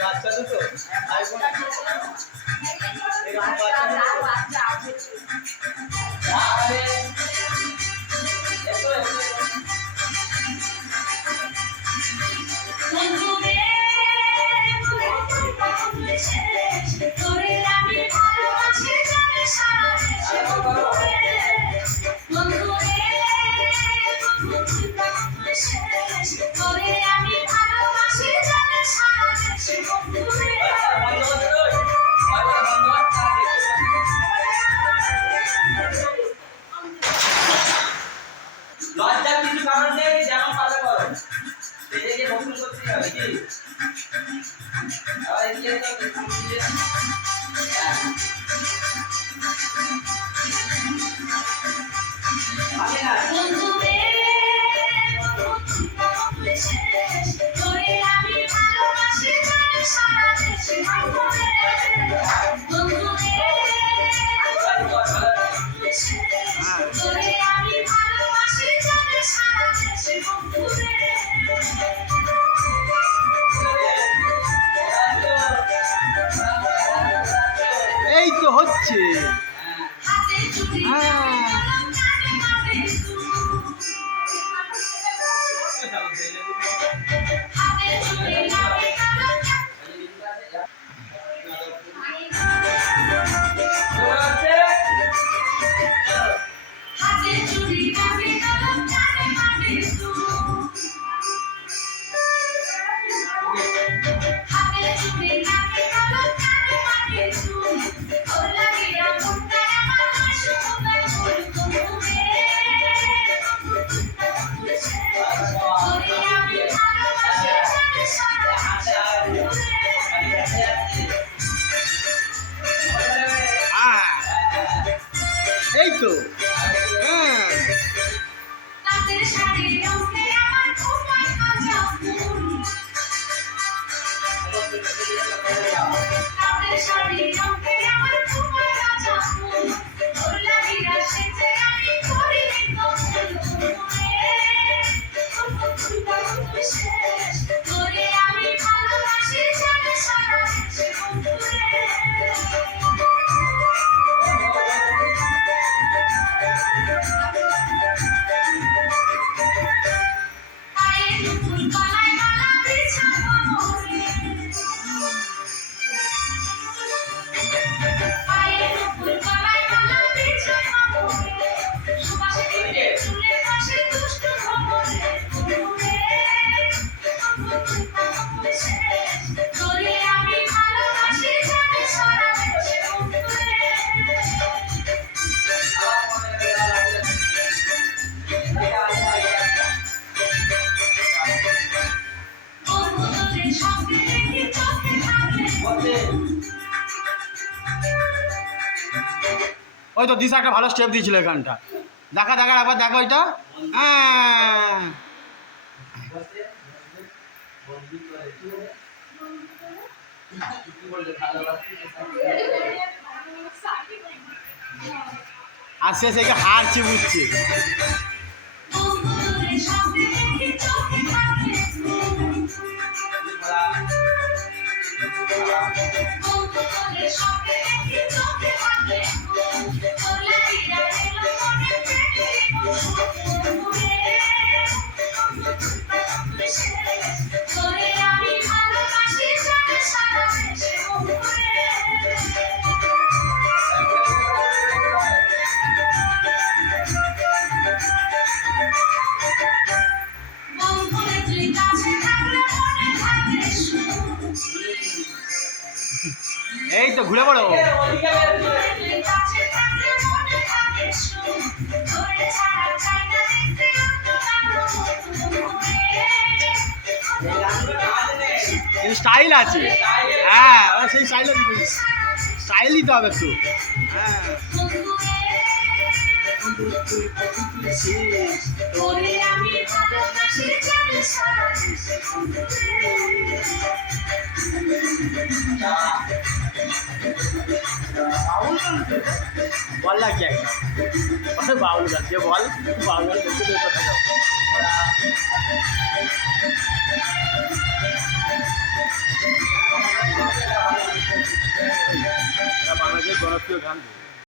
বাচ্চা দুটো আইফোন এরকম বাচ্চা আরে লজ্জার কিছু কারণ নেই, যেমন পারে করো এটাকে বন্ধ করতে হবে কি আর এদিকে তো আগে না বন্ধুরে তোরে আমি ভালোবাসি জানি সারা দেশে বন্ধুরে তোরে আমি ভালোবাসি জানি সারা দেশে বন্ধুরে এই তো হচ্ছে এই তো ওই তো দিশা একটা ভালো স্টেপ দিয়েছিল এখানটা দেখা দেখা একবার দেখো ওইটা আর সে সেকে হারছে বুঝছে এই তো ঘুরে পড়ো স্টাইল আছে হ্যাঁ সেই স্টাইল দিতে হবে একটু হ্যাঁ বল না কি একটা বাউল গান যে বল বাউল গান দেখতে কথা যাও জনপ্রিয় গান